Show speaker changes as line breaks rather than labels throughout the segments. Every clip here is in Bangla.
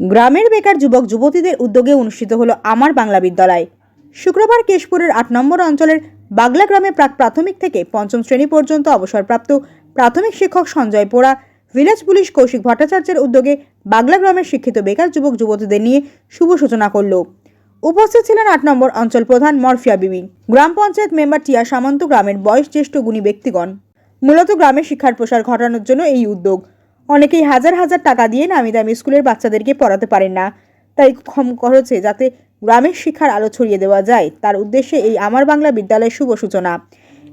গ্রামের বেকার যুবক যুবতীদের উদ্যোগে অনুষ্ঠিত হলো আমার বাংলা বিদ্যালয়। শুক্রবার কেশপুরের আট নম্বর অঞ্চলের বাগলা গ্রামে প্রাক প্রাথমিক থেকে পঞ্চম শ্রেণি পর্যন্ত অবসরপ্রাপ্ত প্রাথমিক শিক্ষক সঞ্জয় পোড়া, ভিলেজ পুলিশ কৌশিক ভট্টাচার্যের উদ্যোগে বাগলা গ্রামের শিক্ষিত বেকার যুবক যুবতীদের নিয়ে শুভ সূচনা করল। উপস্থিত ছিলেন আট নম্বর অঞ্চল প্রধান মরফিয়া বিবি, গ্রাম পঞ্চায়েত মেম্বার টিয়া সামন্ত, গ্রামের বয়স জ্যেষ্ঠ গুণী ব্যক্তিগণ। মূলত গ্রামের শিক্ষার প্রসার ঘটানোর জন্য এই উদ্যোগ। অনেকেই হাজার হাজার টাকা দিয়ে নামি দামি স্কুলের বাচ্চাদেরকে পড়াতে পারেন না। তাই কম খরচে যাতে গ্রামের শিক্ষার আলো ছড়িয়ে দেওয়া যায়, তার উদ্দেশ্যে এই আমার বাংলা বিদ্যালয়ের শুভ সূচনা।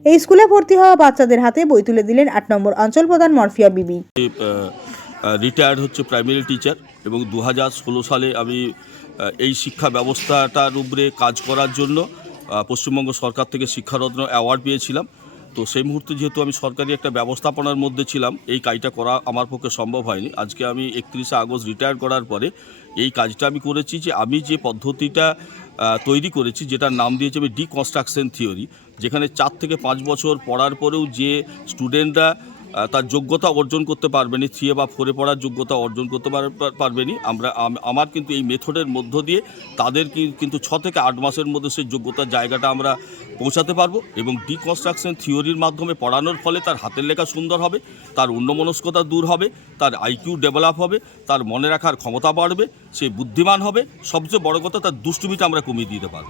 এই স্কুলে ভর্তি হওয়া বাচ্চাদের হাতে বই তুলে দিলেন আট নম্বর অঞ্চল প্রধান মরফিয়া বিবি।
রিটায়ার্ড হচ্ছে প্রাইমারি টিচার এবং দু হাজার ষোলো সালে আমি এই শিক্ষা ব্যবস্থাটার উপরে কাজ করার জন্য পশ্চিমবঙ্গ সরকার থেকে শিক্ষারত্ন অ্যাওয়ার্ড পেয়েছিলাম। তো সেই মুহূর্তে যেহেতু আমি সরকারি একটা ব্যবস্থাপনার মধ্যে ছিলাম, এই কাজটা করা আমার পক্ষে সম্ভব হয়নি। আজকে আমি একত্রিশে আগস্ট রিটায়ার করার পরে এই কাজটা আমি করেছি যে আমি যে পদ্ধতিটা তৈরি করেছি, যেটার নাম দিয়েছি আমি ডিকনস্ট্রাকশন থিওরি যেখানে চার থেকে পাঁচ বছর পড়ার পরেও যে স্টুডেন্টরা তার যোগ্যতা অর্জন করতে পারবেনি, থ্রি বা ফোরে পড়ার যোগ্যতা অর্জন করতে পার- পার- পারবেনি। আমরা আমার কিন্তু এই মেথডের মধ্য দিয়ে তাদের কিন্তু ছ থেকে আট মাসের মধ্যে সেই যোগ্যতার জায়গাটা আমরা পৌঁছাতে পারব এবং ডিকনস্ট্রাকশন থিওরির মাধ্যমে পড়ানোর ফলে তার হাতের লেখা সুন্দর হবে, তার অন্যমনস্কতা দূর হবে, তার আইকিউ ডেভেলপ হবে, তার মনে রাখার ক্ষমতা বাড়বে, সে বুদ্ধিমান হবে, সবচেয়ে বড় কথা তার দুষ্টুমিটা আমরা কমিয়ে দিতে পারব।